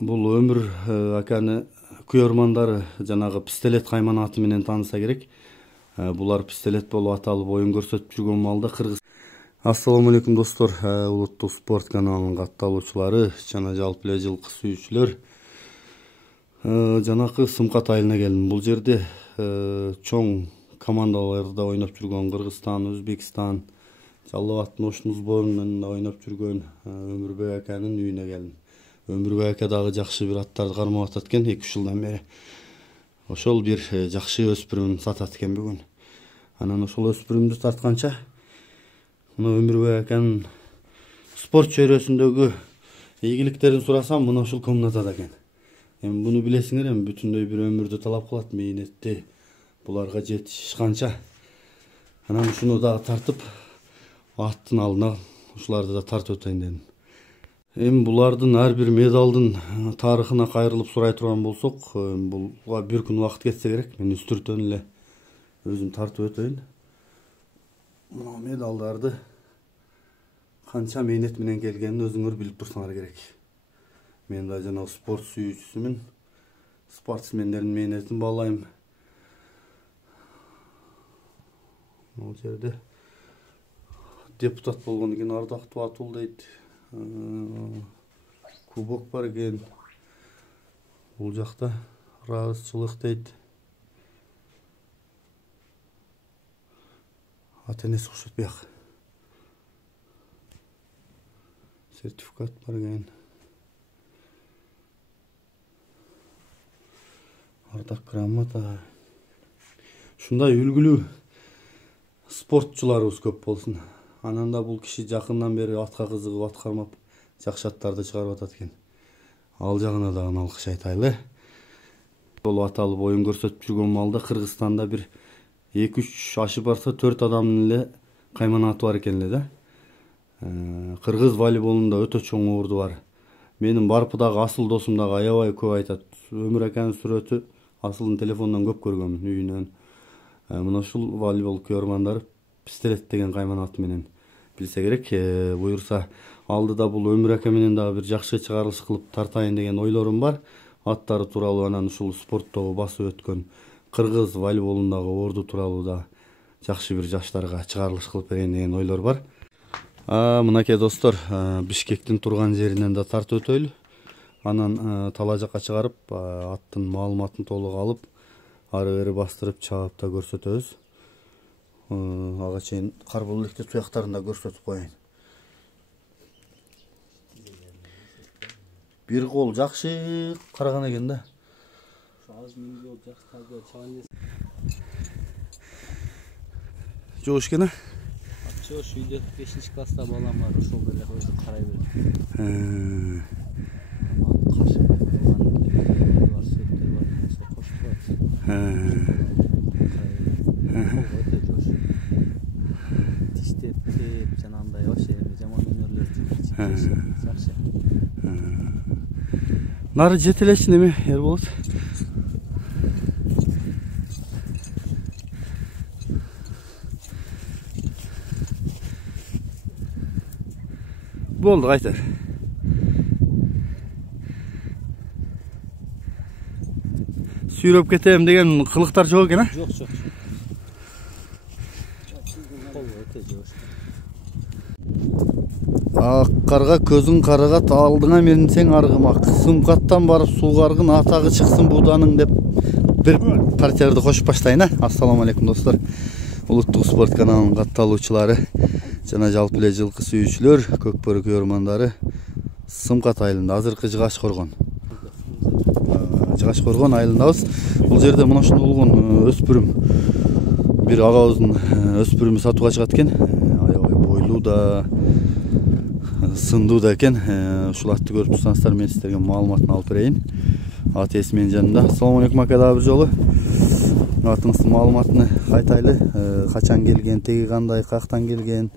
Бул Өмүр аканы күйөрмандары жанагы пистолет кайман аты менен тааныса керек. Булар пистолет болуп аталып оюн көрсөтүп жүргөн маалда кыргыз. Ассаламу алейкум достор, улуттук спорт каналынын катталуучулары жана жалпы эле жылкы сүйүүчүлөр. Жанакы Сымкат айылына келдим. Бул жерде чоң командаларда ойноп жүргөн Кыргызстан, Өзбекстан, Жалал Абадтын ошол сборунда ойноп жүргөн Өмүрбек аканын үйүнө келдим. Өмүрбек ака дагы жакшы бир аттарды кармап атат экен 2-3 жылдан бери. Ошол бир жакшы өспүрүмүн сатат экен бүгүн. Анан ошол өспүрүмдү тартканча мына Өмүрбек аканын спорт чөйрөсүндөгү ийгиликтерин сурасам, мына ушул комнатада экен. Эми буну билесиңер, эми бүтүндөй бир өмүрдү талап кылат, мээнетти буларга жетиш канча. Анан ушуну дагы тартып аттын алдына ушуларды да тартып өтөйүн дедим. Эми булардын ар бир медалдын тарыхына кайрылып сурай турган болсок, булга бир күн убакыт кетсе керек. Мен үстүртөн эле өзүм тартып өтөйүн. Мына медалдарды канча мээнет менен келгенин өзүңөр билип турсаңар керек. Мен да жана спорт сүйүүчүсүмүн. Спортсмендердин мээнетин баалайм. Бул жерде депутат болгондон кийин ардактуу атул дейт. Кубок бар экен. Бул жакта ыраазычылык дейт. Ата-энеси окшойт бияк. Сертификат бар экен. Ардак грамота. Ушундай үлгүлүү спортчуларыбыз көп болсун. Анан да бул киши жакындан бери атка кызыгып, ат кармап, жакшы аттарды чыгарып атат экен. Ал жагына дагы алкыш айтайлы. Болуп аталып оюн көрсөтүп жүргөн маалда Кыргызстанда бир 2-3 ашып барса 4 адамдын эле кайманаты бар экен эле да. Кыргыз волейболунда өтө чоң орду бар. Менин Барпыдагы асыл досум дагы аябай көп айтат. Өмүр аканын сүрөтү асылдын телефонунан көп көргөмүн үйүнөн. Мына ушул волейбол күйөрмандары пистолет деген кайман аты менен билсе керек. Буюрса алдыда бул Өмүр ака менен дагы бир жакшы чыгарылыш кылып тартайын деген ойлорум бар. Аттары тууралуу, анан ушул спорттогу басып өткөн кыргыз волейболундагы орду тууралуу да жакшы бир жаштарга чыгарылыш кылып берейин деген ойлор бар. Мынакей достор, Бишкектин турган жеринен да тартып өтөйлү. Анан тала жакка чыгарып, аттын маалыматын толук алып, ары бери бастырып чаап да көрсөтөбүз. Ага чейин карбол электе туяктарын да көрсөтүп коеюн. Бир кол жакшы караган экен да. Жош экен, Жош үйдө 5-класста балам бар, ошол эле өзү карай берет. Каршы бар, сөйттөр бар, коштуп тиштеп, жанагындай вообще жаман өнөрлөр жакшы. Нары жетелешин эми, Эрболот. Болду, кайтар. Сүйрөп кетем деген кылыктар жок экен, а? Жок. Кол өтө жош. Ак карга көзүң карагат, алдыңа менсең аргымак. Сымкаттан барып суу каргын, атагы чыксын буданың деп бир партияларды кошуп баштайын, а? Ассаламу алейкум достор. Улуттук спорт каналынын катталуучулары жана жалпы эле жылкы сүйүүчүлөр, көкбөрү күйөрмандары Сымкат айылында, азыркы Жыгаш Коргон айылындабыз. Бул жерде мына ушундай болгон өспүрүм, бир агабыздын өспүрүмү сатууга чыгат экен. Аябай бойлуу да, сындуу да экен. Ушул атты көрүп турсаңыздар, мен сиздерге маалыматын алып берейин. Ат ээси менин жанында. Ассаламу алейкум ака, дагы бир жолу. Атыңыздын маалыматын айтайлы. Качан келген, теги кандай, каяктан келген?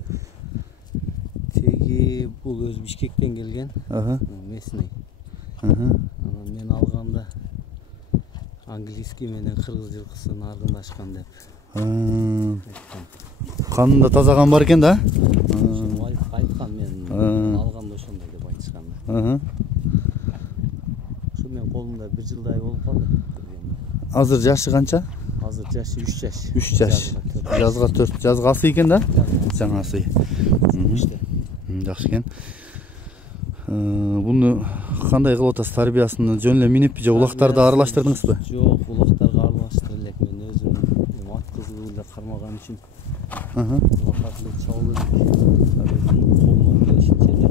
Теги бул өз Бишкектен келген. Местный. Анан мен алганда английский менен кыргыз жылкысын аргындашкан деп. Канында таза кан бар экен да? Айткан мен алганда ошондой деп айтышкан. менен колумда 1 жылдай болуп калды. Азыр жашы канча? Азыр жашы 3 жаш. 3 жаш. Жазга 4. Жазга асы экен да? Жаңасы. Жакшы экен. Буну кандай кылып атасыз? Тарбиясын жөн эле минип же улактарды аралаштырдыңызбы? Жок, улактарга аралаштыра элек. Мен өзүм ат кызыгы эле кармаган үчүн. Улактарды чабып колуман келишинче эле.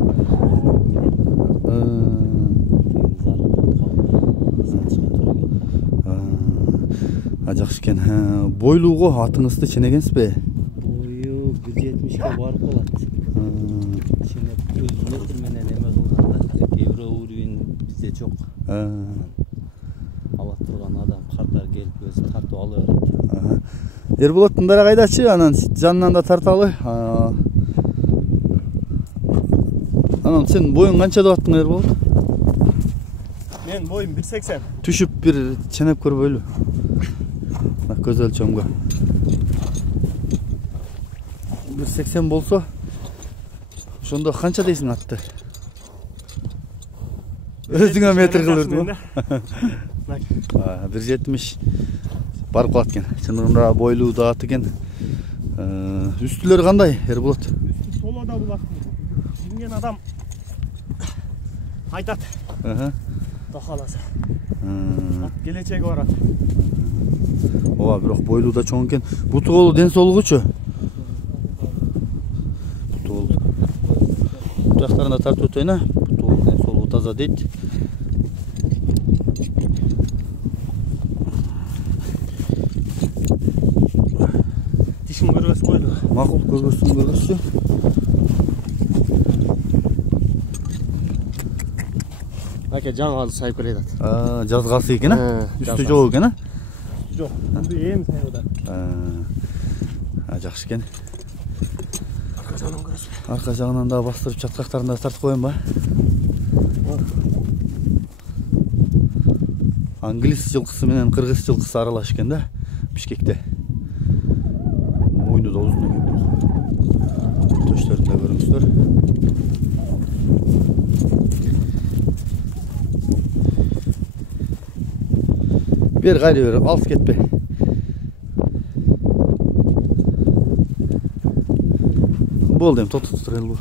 Жакшы экен. Бойлууго атыңызды ченегенсизби? Бою 1.70 барып калат. Ченеп өзүнө менен эме кылганда евро уровень бизде жок. Ала турган адам кардар келип өзү тартып ала берет. Эрболоттун бери кайдачы, анан жанынан да тарталы. Анан сен боюң канча деп аттың Эрболот? Мен боюм 1.80. Түшүп бир ченеп көрбөйлү. Көз өлчөмгө. 1.80 болсо, ошондо канча дейсиң атты? Өзүңө метр кылырды. 1.70 барып калат экен. Чындыгында бойлуу да ат экен. Үстүлөр кандай, Эрболот? Үстү толо да булат. Минген адам айтат. Тохаласа. Келечеги бар. Ооба, бирок бойлуу да чоң экен. Буту колу ден соолугучу? Буту колу. Жактарына тартып өтөйүн, буту колу ден соолугу таза дейт. Тишин көрбөс койлу. Макул, көргөзсүн. Аке жаңалы сайып келет. Жазгасы экен, үстү жок экен, Жок, бул эми сайып атат. Жакшы экен. Арка жагынан көрөсүз. Арка жагынан да бастырып чаткактарын да тартып коеюн ба? Англис жылкысы менен кыргыз жылкысы аралаш экен да, Бишкекте. Мойну да узун экен. Төштөрүн да көрүңүздөр. Бер кайра бер, алып кетпе. Болду, эми тотуп тур эл бу.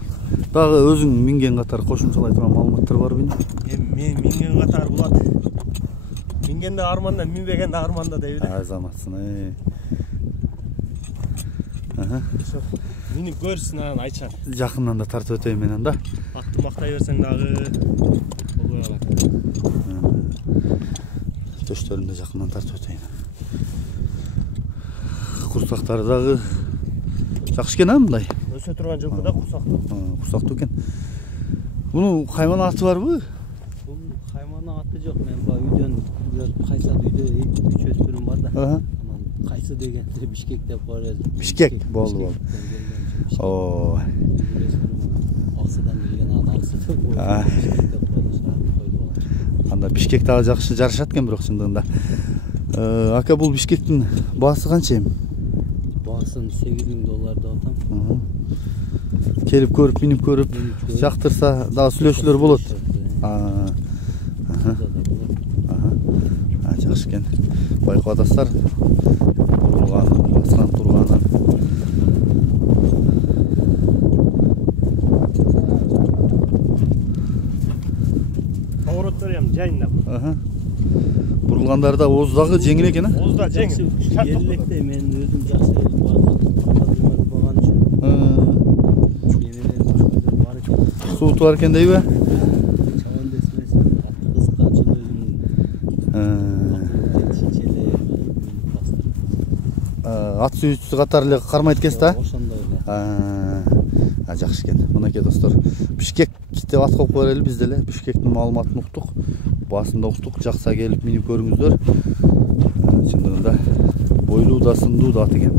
Дагы өзүң минген катар кошумчалай турган маалыматтар барбы? Мен минген катар булат. Мингенде арманда, минбегенде арманда дейбиз. Азаматсың, Минип көрсүн, анан айтышат. Жакындан да тартып өтөйүн менен да. Атты мактай берсең дагы болбой калат. Төштөрүндө жакындан тартып өтөйүн. Курсактары дагы жакшы экен, мындай. Өсө турган жылкы да курсактуу. Курсактуу экен. Мунун каймана аты барбы? Бул каймана аты жок. Мен баягы үйдөн кайсыл үйдө 3 өспүрүм бар да. Анан кайсы дегенде Бишкек деп коёбуз. Бишкек болду. Оо. Аксыдан келген анан аксы деп коёбуз. Анда Бишкек дагы жакшы жарышат экен, бирок чындыгында. Ака, бул Бишкектин баасы канча эми? Баасын $8.000 деп атам. Келип көрүп, минип көрүп, жактырса дагы сүйлөшүүлөр болот. Жакшы экен. Байкап атасыздар. Бурулганын, баскан турганын. Повороттор эми жайында. Бурулгандарда ооз дагы жеңил экен, Ооз да жеңил. Электе мен өзүм жакшы барган үчүн. Бар экен. Сууту бар экен дейби? Чаган десмесин, атты кызыккан үчүн өзүм ат сүйүүчүсү катары эле кармайт экенсиз да? Ошондой эле. Жакшы экен. Мынакей достор, Бишкек деп ат коюп берели биз деле. Бишкектин маалыматын уктук, баасын да уктук. Жакса келип минип көрүңүздөр. Чындыгында бойлуу да, сындуу да ат экен.